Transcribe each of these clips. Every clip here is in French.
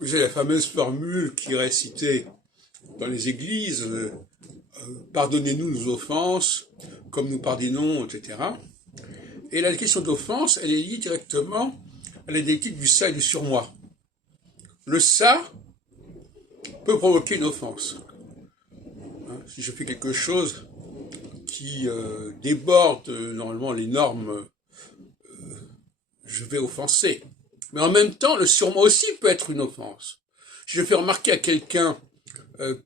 Vous savez, la fameuse formule qui est récitée dans les églises, pardonnez-nous nos offenses, comme nous pardonnons, etc. Et la question d'offense, elle est liée directement à la dialectique du ça et du surmoi. Le ça peut provoquer une offense. Si je fais quelque chose qui déborde normalement les normes, je vais offenser. Mais en même temps, le surmoi aussi peut être une offense. Si je fais remarquer à quelqu'un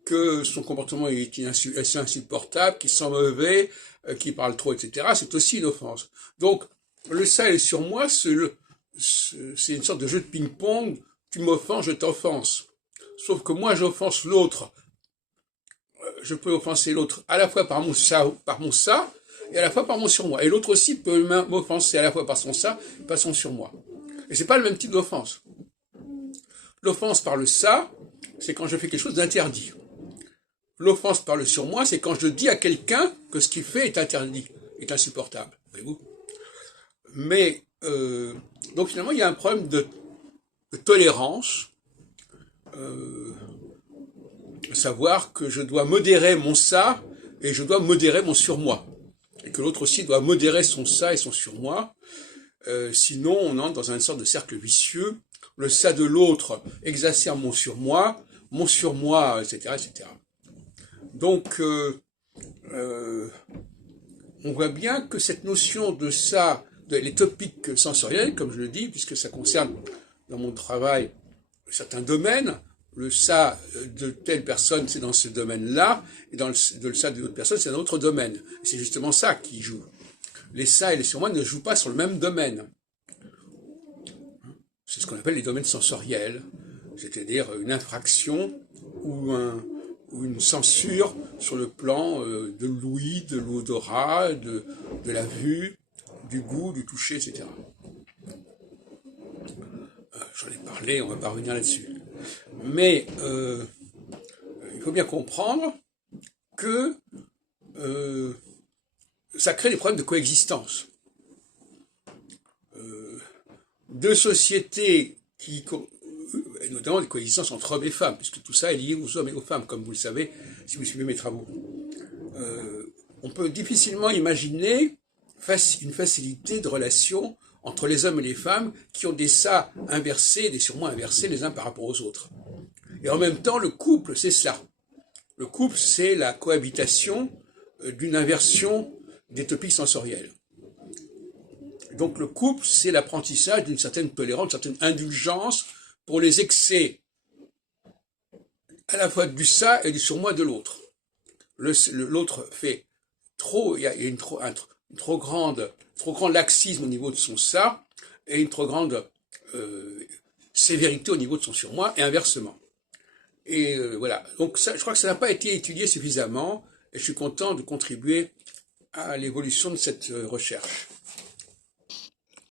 que son comportement est assez insupportable, qu'il sent mauvais, qu'il parle trop, etc., c'est aussi une offense. Donc, le ça et le surmoi, c'est une sorte de jeu de ping-pong. Tu m'offenses, je t'offense. Sauf que moi, j'offense l'autre. Je peux offenser l'autre à la fois par mon ça, et à la fois par mon surmoi. Et l'autre aussi peut m'offenser à la fois par son ça et par son surmoi. Et c'est pas le même type d'offense. L'offense par le ça, c'est quand je fais quelque chose d'interdit. L'offense par le surmoi, c'est quand je dis à quelqu'un que ce qu'il fait est interdit, est insupportable. Voyez-vous ? Mais, donc finalement, il y a un problème de tolérance, savoir que je dois modérer mon ça et je dois modérer mon surmoi. Et que l'autre aussi doit modérer son ça et son surmoi. Sinon, on entre dans une sorte de cercle vicieux. Le ça de l'autre exacerbe mon surmoi, etc., etc. Donc, on voit bien que cette notion de ça, les topiques sensoriels, comme je le dis, puisque ça concerne dans mon travail certains domaines, le ça de telle personne, c'est dans ce domaine-là, et le ça de l'autre personne, c'est dans un autre domaine. C'est justement ça qui joue. Les ça et les surmoi ne jouent pas sur le même domaine. C'est ce qu'on appelle les domaines sensoriels, c'est-à-dire une infraction ou une censure sur le plan de l'ouïe, de l'odorat, de la vue, du goût, du toucher, etc. J'en ai parlé, on va pas revenir là-dessus. Mais il faut bien comprendre que ça crée des problèmes de coexistence. Deux sociétés et notamment des coexistences entre hommes et femmes, puisque tout ça est lié aux hommes et aux femmes, comme vous le savez, si vous suivez mes travaux. On peut difficilement imaginer une facilité de relation entre les hommes et les femmes qui ont des ça inversés, des surmoi inversés les uns par rapport aux autres. Et en même temps, le couple, c'est cela. Le couple, c'est la cohabitation d'une inversion des topiques sensoriels. Donc le couple, c'est l'apprentissage d'une certaine tolérance, d'une certaine indulgence pour les excès à la fois du ça et du surmoi de l'autre. L'autre fait trop, il y a un trop grand laxisme au niveau de son ça et une trop grande sévérité au niveau de son surmoi et inversement. Et voilà, donc ça, je crois que ça n'a pas été étudié suffisamment et je suis content de contribuer à l'évolution de cette recherche.